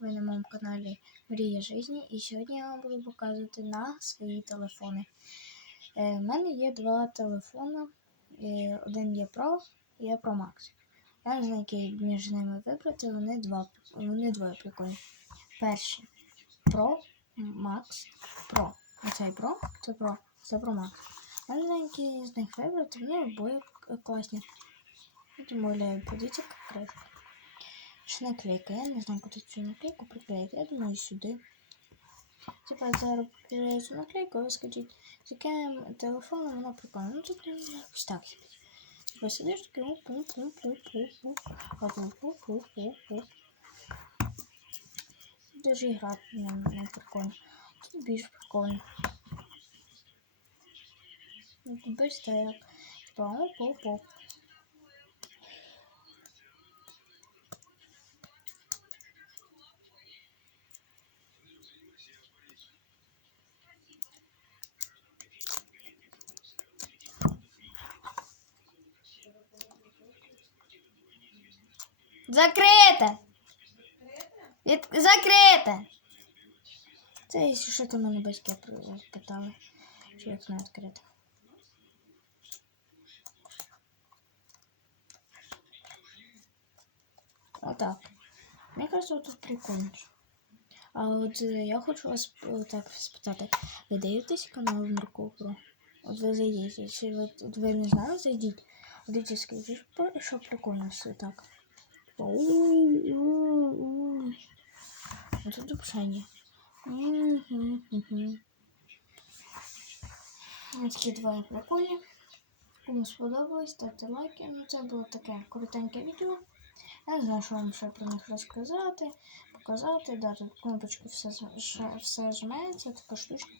Ви на моєму каналі Мрія Жизні і сьогодні я вам буду показувати на свої телефони. У мене є два телефони. Е, Один є Pro, і є Pro Max. Я не знаю, який між ними вибрати, вони, два, вони двоє прикольні. Перший Pro Max Pro. Оцей Pro, це Pro, це Pro Max. Я не знаю, який з них вибрати, вони обоє класні. Домовляю, подивіться, як кришка. Наклейка. Я не знаю, куди цю наклейку приклеїти. Я думаю, сюди. Типа зараз приклею цю наклейку, ви скажіть, з яким телефоном вона прикольна. Ну тут якось так. Типа сидиш такий оп пу пу пу пу пу пу пу пу пу пу Дуже в ньому не прикольно. Тут більш прикольно. Ну, тут бачите, як типа оп оп оп Закрите! Від... Закрите! Це якщо що то мене батьки питали, чи вікно відкрите. Отак. Мені кажется, тут прикольно. А от е, я хочу вас е, так спитати. Ви дивитесь канал Мурко Про? От ви зайдіть, якщо ви, от ви не знали, зайдіть. Дивіться, скажіть, що прикольно все так. Тут опшення. Ось такі двоє прикольні. Кому сподобалось, ставте лайки. Ну, це було таке коротеньке відео. Я не знаю, що вам ще про них розказати, показати. Да, тут кнопочку все, все жметься, така штучка.